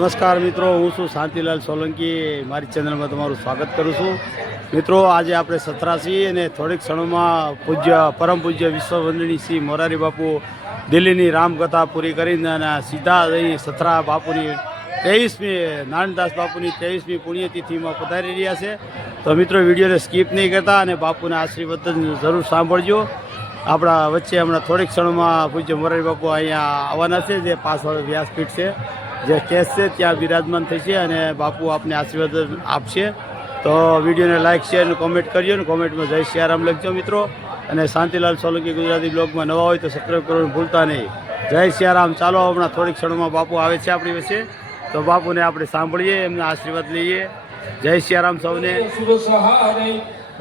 નમસ્કાર મિત્રો, હું છું શાંતિલાલ સોલંકી. મારી ચેનલમાં તમારું સ્વાગત કરું છું. મિત્રો, આજે આપણે સત્રાસી અને થોડીક ક્ષણોમાં પૂજ્ય, પરમ પૂજ્ય વિશ્વવંદની શ્રી મોરારી બાપુ દિલ્હીની રામકથા પૂરી કરીને અને સીધા અહીં સતરા બાપુની ત્રેવીસમી, નાનદાસ બાપુની ત્રેવીસમી પુણ્યતિથિમાં પધારી રહ્યા છે. તો મિત્રો, વિડીયોને સ્કીપ નહીં કરતા અને બાપુના આશીર્વાદ જરૂર સાંભળજો. આપણા વચ્ચે હમણાં થોડીક ક્ષણોમાં પૂજ્ય મોરારી બાપુ અહીંયા આવવાના છે, જે પાછળ વ્યાસપીઠ છે. જે કેસ છે, ત્યાં વિરાજમાન છે અને બાપુ આપને આશીર્વાદ આપશે. તો વિડીયોને લાઇક શેર અને કોમેન્ટ કરજો અને કોમેન્ટમાં જય સિયારામ લખજો મિત્રો. અને શાંતિલાલ સોલંકી ગુજરાતી બ્લોગમાં નવા હોય તો સબસ્ક્રાઈબ કરવાનું ભૂલતા નહીં. જય સિયારામ ચાલો હમણાં થોડીક ક્ષણોમાં બાપુ આવે છે આપણી વચ્ચે. તો બાપુને આપણે સાંભળીએ, એમના આશીર્વાદ લઈએ. જય સિયારામ સૌને.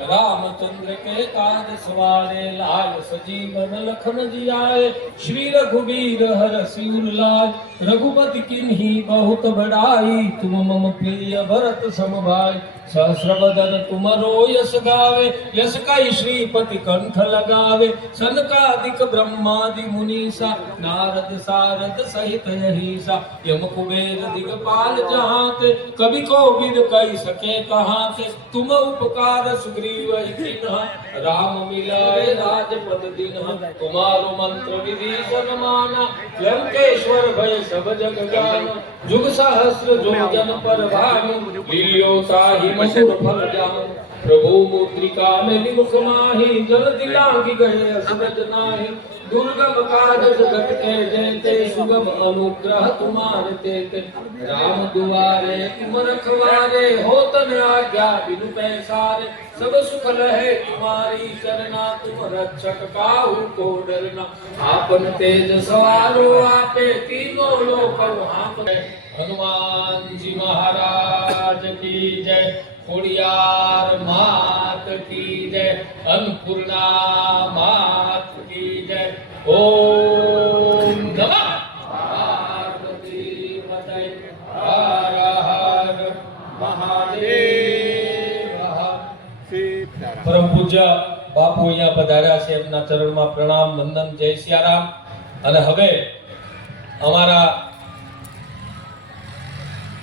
રામચંદ્ર के काज सवारे लाल सजीवन लखन जियाए श्री रघुवीर हर सिर लाल रघुपति किन्ही बहुत बड़ाई तुम मम प्रिय भरत समभाई सहस्र बदन तुमरो यश गावे यश कई श्रीपति कंठ लगावे सनकादिक ब्रह्मादि मुनीसा नारद सारद सहित यहीसा यम कुबेर दिगपाल जहाँ ते कवि को विद कही सके कहाँ ते तुम उपकार सुग्रीव किन्हा राम मिलाए राजपद दीन्हा तुम्हारो मंत्र विभीषण माना लंकेश्वर भय सब जग जाना जुग सहस्र जो जन पर મશદ પ્રભુ મુદ્રિકા મે વિમુખ નાહી જલ દિલાંગી ગયે અસરજ નાહી દુર્ગમ કાજ જગત કે જયતે સુગમ અનુગ્રહ તુમાર તે તે રામ દુવારે મન ખવારે હો. તન આજ્ઞા બિન પૈસારે સબ સુખ રહે તુમારી ચરણા તુમ રક્ષક કાહુ કો ડરના આપન તેજ સવારો આપે તીનો લોક આપ હનુમાનજી મહારાજ ખોડિયાર માત કી જય, અન્નપૂર્ણા માત કી જય. ઓ પરમ પૂજ્ય બાપુ અહીંયા પધાર્યા છે એમના ચરણમાં પ્રણામ, વંદન, જય સિયારામ. અને હવે અમારા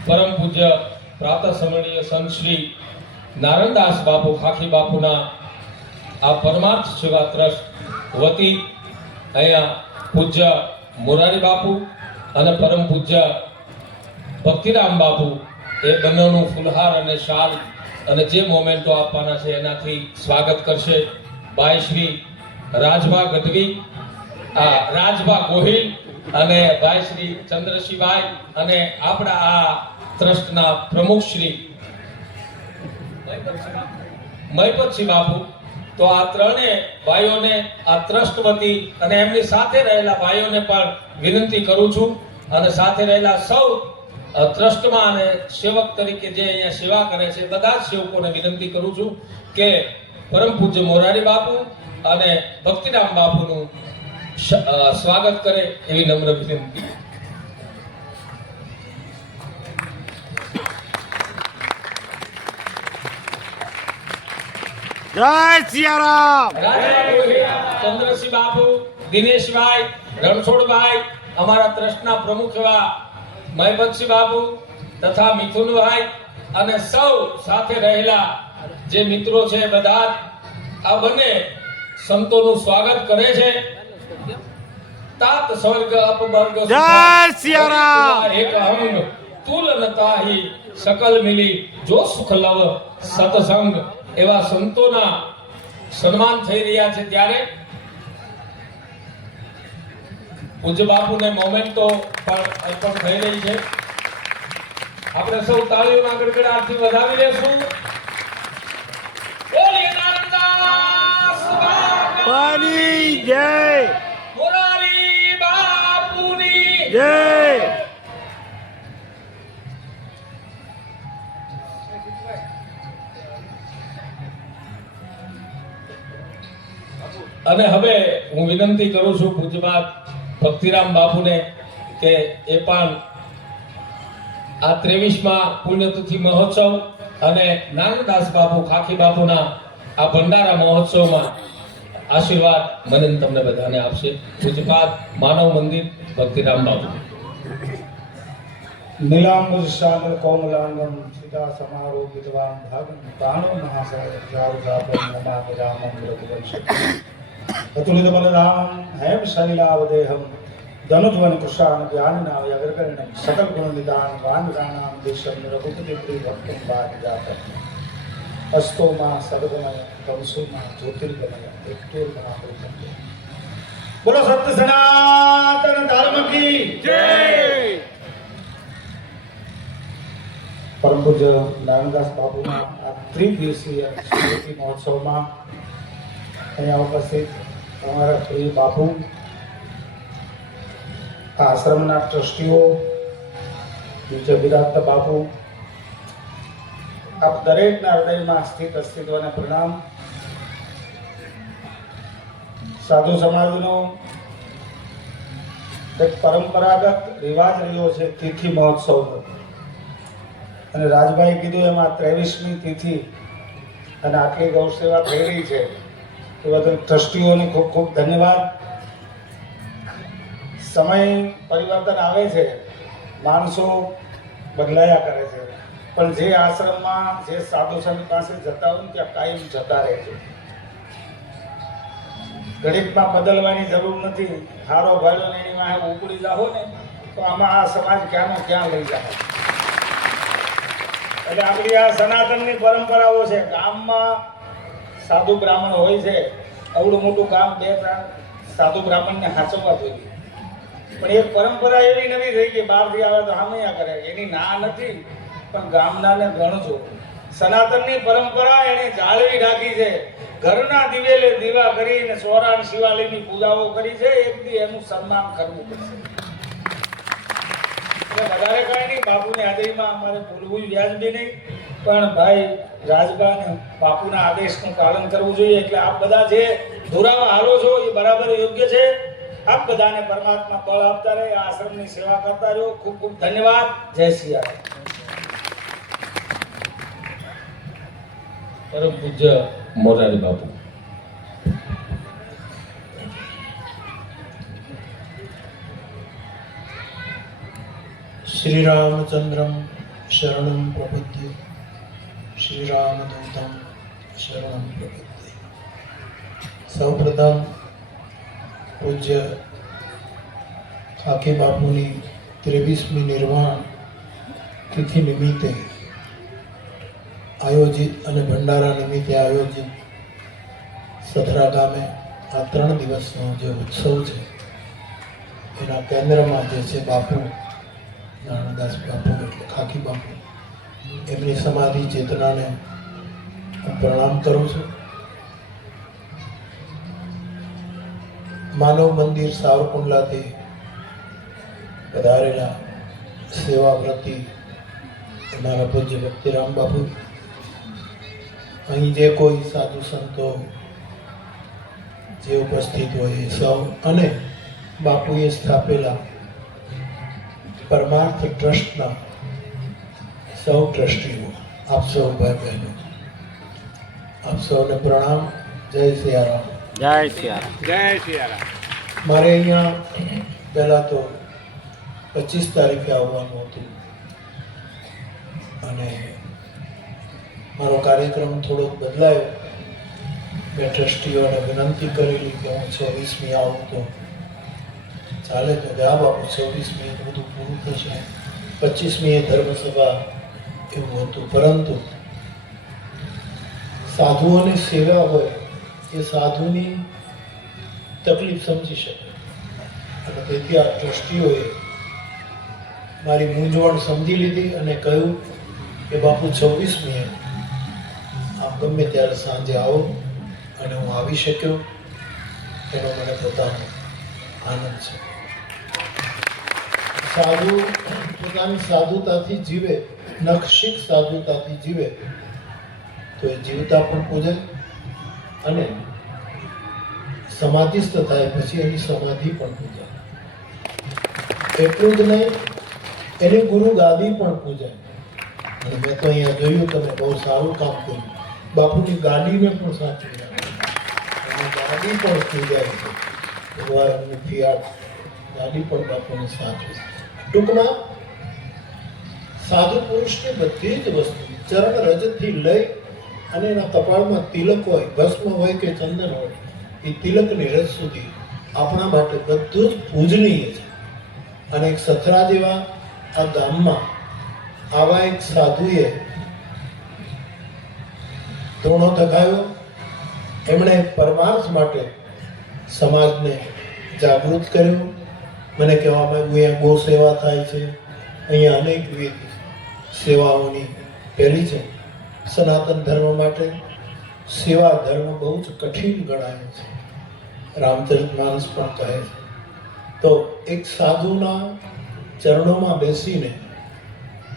પરમ પૂજ્ય પ્રાતઃ સ્મરણીય સંત શ્રી નારણદાસ બાપુ, ખાખી બાપુના આ પરમાર્થ સેવા ટ્રસ્ટ વતી અહીંયા પૂજ્ય મોરારી બાપુ અને પરમ પૂજ્ય ભક્તિરામ બાપુ એ બંનેનું ફુલહાર અને શાલ અને જે મોમેન્ટો આપવાના છે એનાથી સ્વાગત કરશે. બાય શ્રી રાજભા ગઢવી, આ રાજભા ગોહિલ અને ભાઈ શ્રી ચંદ્રશિભાઈ અને આપણા આ ટ્રસ્ટના પ્રમુખ શ્રી મહિપતસિંહ બાપુ. તો આ ત્રણે ભાઈઓને આ ટ્રસ્ટ વતી અને એમની સાથે રહેલા ભાઈઓને પણ વિનંતી કરું છું અને સાથે રહેલા સૌ ટ્રસ્ટમાં અને સેવક તરીકે જે અહીંયા સેવા કરે છે, બધા જ સેવકોને વિનંતી કરું છું કે પરમ પૂજ્ય મોરારી બાપુ અને ભક્તિરામ બાપુનું સ્વાગત કરે એવી નમ્ર વિનંતી. જય સિયારામ. ચંદ્રસિંહ બાપુ દિનેશભાઈ રણછોડભાઈ અમારા ટ્રસ્ટના પ્રમુખ એવા મહેબતસિંહ બાપુ તથા મિથુનભાઈ અને સૌ સાથે રહેલા જે મિત્રો છે બધા આ બંને સંતોનું સ્વાગત કરે છે. તાત સ્વર્ગ અપવર્ગ જય સિયારામ! એક અંગ તુલ નતાહી સકલ મિલી જો સુખ લવ સતસંગ એવા સંતોના સન્માન થઈ રહ્યા છે ત્યારે પૂજ્ય બાપુને મોમેન્ટો પણ અર્પણ થઈ રહી છે આપણે સૌ તાળીઓના ગડગડાટથી વધાવી લેશું બોલીએ નારદાસ! પાણી જય જય અને હવે હું વિનંતી કરું છું પૂજ્યપાદ ભક્તિરામ બાપુને કે એ પણ આ ત્રેવીસમાં પુણ્યતિથિ મહોત્સવ અને નાનદાસ બાપુ, ખાખી બાપુના આ ભંડારા મહોત્સવમાં આશીર્વાદ મને તમને બધાને આપશે. ગુજરાત માનવ મંદિર ભક્તિરામ નીલાંબર નીલાંબુજશામલ કોમલાંગમ સીતા સમારોહ વિદ્વાન ભાગમ પ્રાણો મહાસાગર ચારુ જાપમ નમામિ રામમ રઘુવંશ અતુલિત બલરામ, હેમ શૈલાવદેહમ ધનુજવન કૃષાન જ્ઞાન નામ અગ્રકર્ણમ, સકલ ગુણ નિદાન, વાન રાણામ, દેશમ રઘુપતિ પ્રિય ભક્તમ ભાગ જાતમ અસ્તો માં સર્વમય કંસુ માં જ્યોતિર્ગમય. બોલો સત્ય સનાતન ધર્મ કી પરમ પૂજ્ય નારાયણદાસ બાપુના આ ત્રિદિવસીય સ્મૃતિ મહોત્સવમાં અહીંયા ઉપસ્થિત અમારા પ્રિય બાપુ આ આશ્રમના ટ્રસ્ટીઓ નીચે બિરાજતા બાપુ આપ દરેકના હૃદયમાં સ્થિત અસ્તિત્વને પ્રણામ. સાધુ સમાજનો એક પરંપરાગત રિવાજ રહ્યો છે, તિથિ મહોત્સવનો. અને રાજભાઈ કીધું એમાં ત્રેવીસમી તિથિ અને આટલી ગૌસેવા થઈ રહી છે, એ બદલ ટ્રસ્ટીઓને ખૂબ ખૂબ ધન્યવાદ. સમય પરિવર્તન આવે છે, માણસો બદલાયા કરે છે, પણ જે આશ્રમમાં જે સાધુ સંત પાસે જતા હોય ત્યાં કાયમ જતા રહે છે. ઘડીકમાં બદલવાની જરૂર નથી. હારો ને એની વાહે ઉપડી જાઓ ને, તો આમાં આ સમાજ ક્યાંનો ક્યાં લઈ જાય એટલે આપણી આ સનાતનની પરંપરાઓ છે, ગામમાં સાધુ બ્રાહ્મણ હોય છે અવડું મોટું કામ બે સાધુ બ્રાહ્મણને હાચવવા જોઈએ. પણ એક પરંપરા એવી નવી થઈ ગઈ, બહારથી આવે તો હામૈયા કરે. એની ના નથી, પણ ગામનાને ગણજો. સનાતનની પરંપરા એને જાળવી રાખી છે. ઘરના દિવેલે દીવા કરીને સોરાન શિવાલયની પૂજાઓ કરી છે. એક દી એનું સન્માન કરવું પડશે. વધારે કાંઈ નહીં, બાપુની હાજરીમાં અમારે ભૂલવું વ્યાજબી નહીં. પણ ભાઈ રાજબા બાપુના આદેશનું પાલન કરવું જોઈએ. એટલે આપ બધા જે ધોરામાં હાલો છો, એ બરાબર યોગ્ય છે. આપ બધાને પરમાત્મા બળ આપતા રહે, આશ્રમની સેવા કરતા રહ્યો ખૂબ ખૂબ ધન્યવાદ. જય શ્રી સિયા પરમ પૂજ્ય મોરારી બાપુ શ્રીરામચંદ્રમ શરણમ પ્રપદ્ય શ્રીરામદૂતમ શરણમ પ્રપદ્ય સૌપ્રથમ પૂજ્ય ખાકી બાપુની ત્રેવીસમી નિર્વાણ તિથિ નિમિત્તે આયોજિત અને ભંડારા નિમિત્તે આયોજિત સથરા ગામે આ ત્રણ દિવસનો જે ઉત્સવ છે, એના કેન્દ્રમાં જે છે બાપુ નારાયણદાસ બાપુ એટલે ખાકી બાપુ, એમની સમાધિ ચેતનાને હું પ્રણામ કરું છું. માનવ મંદિર સાવરકુંડલાથી વધારેલા સેવા પ્રતિ અમારા પૂજ્ય ભક્તિરામ બાપુ અહીં જે કોઈ સાધુ સંતો જે ઉપસ્થિત હોય એ સૌ અને બાપુએ સ્થાપેલા પરમાર્થ ટ્રસ્ટના સૌ ટ્રસ્ટીઓ આપ સૌ ભાઈ બહેનો આપ સૌને પ્રણામ. જય સિયારામ. જય સિયારામ. જય સિયારામ. મારે અહીંયા પહેલાં તો પચીસ તારીખે આવવાનું હતું અને મારો કાર્યક્રમ થોડોક બદલાયો. મેં ટ્રસ્ટીઓને વિનંતી કરેલી કે હું છવ્વીસમી આવું તો ચાલે તો કે આ બાપુ, છવ્વીસમી બધું પૂરું થશે. પચીસમી ધર્મસભા એવું હતું. પરંતુ સાધુઓની સેવા હોય એ સાધુની તકલીફ સમજી શકે. અને તેથી આ ટ્રસ્ટીઓએ મારી મૂંઝવણ સમજી લીધી અને કહ્યું કે બાપુ છવ્વીસમીએ આપ ગમે ત્યારે સાંજે આવો અને હું આવી શક્યો એનો મને પોતાનો આનંદ છે. સાધુ, પોતાની સાધુતાથી જીવે નક્ષિક સાધુતાથી જીવે, તો એ જીવતા પણ પૂજે અને સમાધિસ્થ થાય પછી એની સમાધિ પણ પૂજાય એટલું જ નહીં, એની ગુરુ ગાદી પણ પૂજાય અને મેં તો અહીંયા જોયું, તમે બહુ સારું કામ કર્યું. બાપુની ગાડીને પણ સાથે ગાડી પણ પૂજાય છે. ભગવાનની ફિયાટ ગાડી પણ બાપુને સાથે ટૂંકમાં, સાધુ પુરુષની બધી જ વસ્તુ, ચરણ રજતથી લઈ અને એના કપાળમાં તિલક હોય, ભસ્મ હોય કે ચંદન હોય, એ તિલકની રજ સુધી આપણા માટે બધું જ પૂજનીય છે. અને એક સથરા જેવા આ ગામમાં આવા એક સાધુએ ધૂણો ધગાયો એમણે પરમાર્થ માટે સમાજને જાગૃત કર્યો. મને કહેવામાં આવ્યું, અહીંયા ગો સેવા થાય છે. અહીંયા અનેકવિધ સેવાઓની પહેલી છે. સનાતન ધર્મ માટે સેવા ધર્મ બહુ જ કઠિન ગણાય છે. રામચરિત માનસ પણ કહે છે. તો એક સાધુના ચરણોમાં બેસીને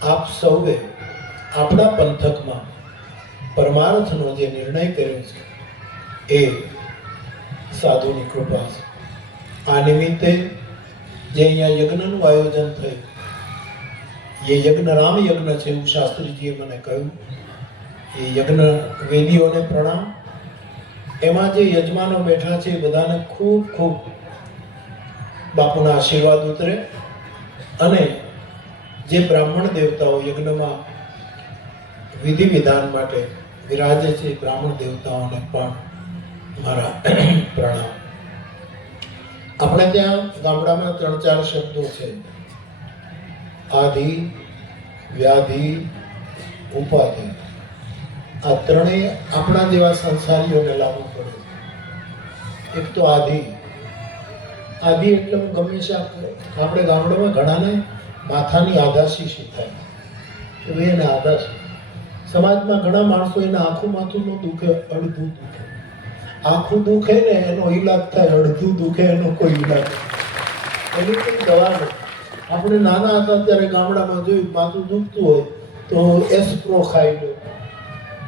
આપ સૌએ આપણા પંથકમાં પરમાર્થનો જે નિર્ણય કર્યો છે, એ સાધુની કૃપા છે. આ નિમિત્તે જે અહીંયા યજ્ઞનું આયોજન થયું, એ યજ્ઞ રામ યજ્ઞ છે એવું શાસ્ત્રીજીએ મને કહ્યું. એ યજ્ઞ વેદીઓને પ્રણામ. એમાં જે યજમાનો બેઠા છે એ બધાને ખૂબ ખૂબ બાપુના આશીર્વાદ ઉતરે અને જે બ્રાહ્મણ દેવતાઓ યજ્ઞમાં વિધિ વિધાન માટે વિરાજે છે બ્રાહ્મણ દેવતાઓને પણ મારા પ્રણામ. આપણે ત્યાં ગામડામાં ત્રણ ચાર શબ્દો છે. આધિ, વ્યાધિ, ઉપાધિ. આ ત્રણેય આપણા જેવા સંસારીઓને લાગુ પડે એક તો આધિ. આધિ એટલે હું ગમે છે આપણે ગામડામાં ઘણાને માથાની આદાશી શીખાય. તો એને આધાશી સમાજમાં ઘણા માણસો એને આખું માથું ન દુખે, અડધું દુખે. આખું દુખે ને એનો ઈલાજ થાય, અડધું દુખે એનો કોઈ ઈલાજ. એની કોઈ દવા નથી આપણે નાના હતા ત્યારે ગામડામાં જોયું માથું દુખતું હોય તો એસ્પ્રો ખાઈ લો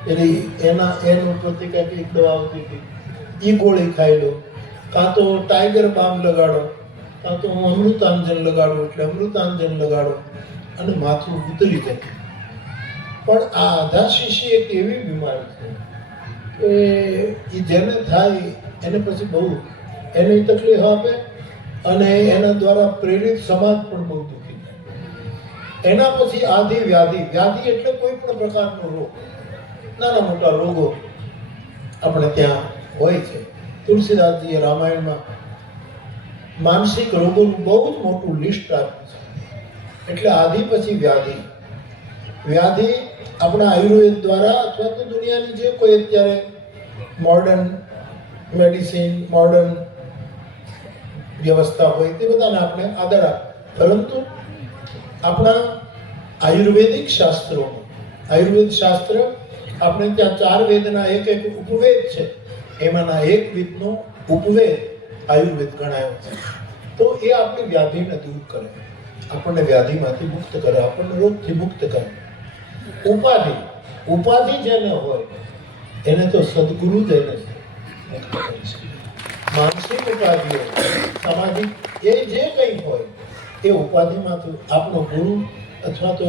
એટલે એના, એનું પ્રતિકાર એક દવા આવતી હતી. ઈ ગોળી ખાઈ લો. કાં તો ટાઈગર બામ લગાડો, કાં તો હું અમૃતાંજન લગાડું એટલે અમૃતાંજન લગાડો અને માથું ઉતરી જાય. પણ આ આધાશીશી એક એવી બીમારી છે કે એ જેને થાય એને પછી બહુ એને તકલીફ આપે અને એના દ્વારા પ્રેરિત સમાજ પણ બહુ દુઃખી થાય. એના પછી આધિ વ્યાધિ. વ્યાધિ એટલે કોઈ પણ પ્રકારનો રોગ. નાના મોટા રોગો આપણે ત્યાં હોય છે. તુલસીદાસજીએ રામાયણમાં માનસિક રોગોનું બહુ જ મોટું લિસ્ટ આપ્યું છે. એટલે આધિ પછી વ્યાધિ. વ્યાધિ આપણા આયુર્વેદ દ્વારા અથવા તો દુનિયાની જે કોઈ અત્યારે મોડર્ન મેડિસિન મોડર્ન વ્યવસ્થા હોય તે બધાને આપણે આદર આપ પરંતુ આપણા આયુર્વેદિક શાસ્ત્રો આયુર્વેદ શાસ્ત્ર આપણે ત્યાં ચાર વેદના એક એક ઉપવેદ છે. એમાંના એક વિધનો ઉપવેદ આયુર્વેદ ગણાયો છે. તો એ આપણી વ્યાધિને દૂર કરે. આપણને વ્યાધિમાંથી મુક્ત કરે. આપણને રોગથી મુક્ત કરે. ઉપાધિ. ઉપાધિ જેને હોય, એને તો સદગુરુ જ એને માનસિક ઉપાધિઓ, સામાજિક, એ જે કંઈ હોય, એ ઉપાધિમાંથી આપણો ગુરુ અથવા તો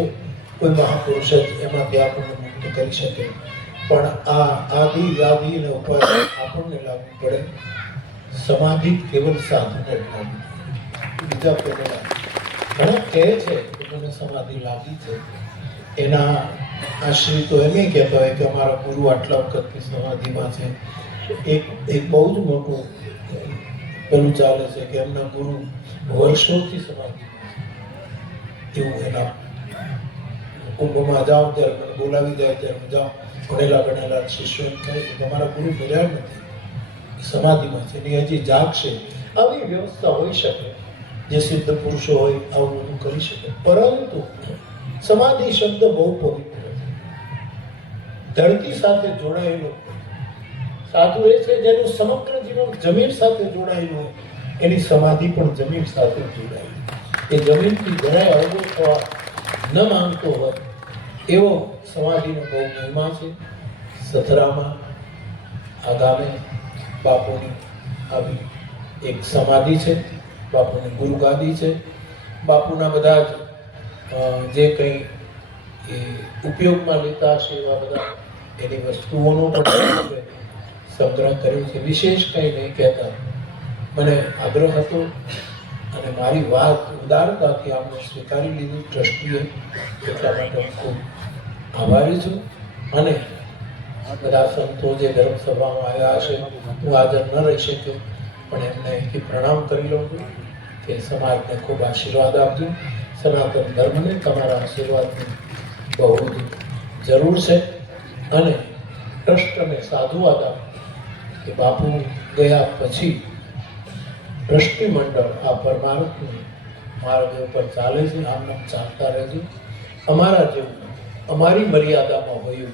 કોઈ મહાપુરુષ જ એમાંથી આપણને મુક્ત કરી શકે. પણ આ આદિ, વ્યાધિ અને ઉપાધિ આપણને લાગુ પડે. સમાધિ કેવલ સાધુને જ લાગુ પડે. બીજા કોઈને ઘણા કહે છે કે મને સમાધિ લાગી છે. એના આશ્રિત તો એમ કહેતા હોય કે અમારા ગુરુ આટલા વખત સમાધિમાં છે. એક એક બહુ જ મોટું પેલું ચાલે છે કે એમના ગુરુ વર્ષોથી સમાધિ એવું એના કુંભમાં જાઓ ત્યારે મને બોલાવી જાય ત્યારે હું જાઉં. ભણેલા ગણેલા શિષ્યો એમ કહે છે તમારા ગુરુ મળ્યા નથી. સમાધિમાં છે એની હજી જાગશે. આવી વ્યવસ્થા હોઈ શકે. જે સિદ્ધ પુરુષો હોય આવું બધું કરી શકે. પરંતુ સમાધિ શબ્દ બહુ પવિત્ર છે. ધરતી સાથે જોડાયેલો સાધુ એ છે જેનું સમગ્ર જીવન જમીન સાથે જોડાયેલું હોય. એની સમાધિ પણ જમીન સાથે જોડાયેલી એ જમીનથી જરાય અવગો થવા ન માંગતો હોય. એવો સમાધિનો બહુ મહિમા છે. સથરામાં, આગામી બાપુની આવી એક સમાધિ છે. બાપુની ગુરુગાદી છે. બાપુના બધા જ જે કંઈ એ ઉપયોગમાં લેતા છે એવા બધા એની વસ્તુઓનો પણ સંગ્રહ કર્યો છે. વિશેષ કંઈ નહીં કહેતા. મને આગ્રહ હતો અને મારી વાત ઉદારતાથી આપણે સ્વીકારી લીધી. ટ્રસ્ટીએ એટલા માટે હું ખૂબ આભારી છું. અને બધા સંતો જે ધર્મસભામાં આવ્યા હશે, હું હાજર ન રહી શક્યો. પણ એમને અહીંથી પ્રણામ કરી લઉં છું કે સમાજને ખૂબ આશીર્વાદ આપજો. સનાતન ધર્મને તમારા આશીર્વાદની બહુ જ જરૂર છે. અને ટ્રસ્ટ અને સાધુવાદ આપો કે બાપુ ગયા પછી ટ્રસ્ટી મંડળ આ પરમાર્થની માર્ગ ઉપર ચાલે છે, આમ નામ ચાલતા રહેજો. અમારા જેવું, અમારી મર્યાદામાં હોય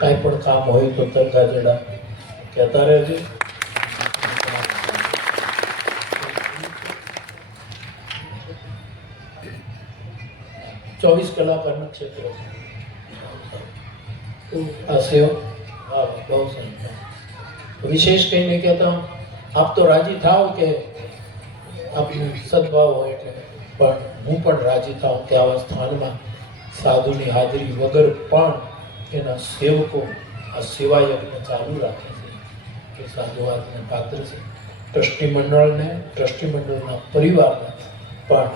કાંઈ પણ કામ હોય તો તરગા જેડા કહેતા રહેજો. ચોવીસ કલાક અન્ન ક્ષેત્ર આ સેવા બહુ સરસ વિશેષ કહેતા આપ તો રાજી થાવ કે આપનું સદભાવ હોય એટલે. પણ હું પણ રાજી થાઉં કે આવા સ્થાનમાં સાધુની હાજરી વગર પણ એના સેવકો આ સેવા ચાલુ રાખે છે. કે સાધુ આજને પાત્ર છે. ટ્રસ્ટી મંડળને ટ્રસ્ટી મંડળના પરિવારને પણ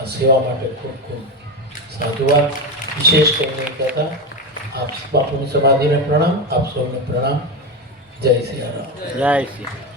આ સેવા માટે ખૂબ ખૂબ સાધુવાદ વિશેષ કહીને કહેતા આપ બાપુની સમાધિને પ્રણામ આપ સૌને પ્રણામ જય સિયારામ જય શ્રી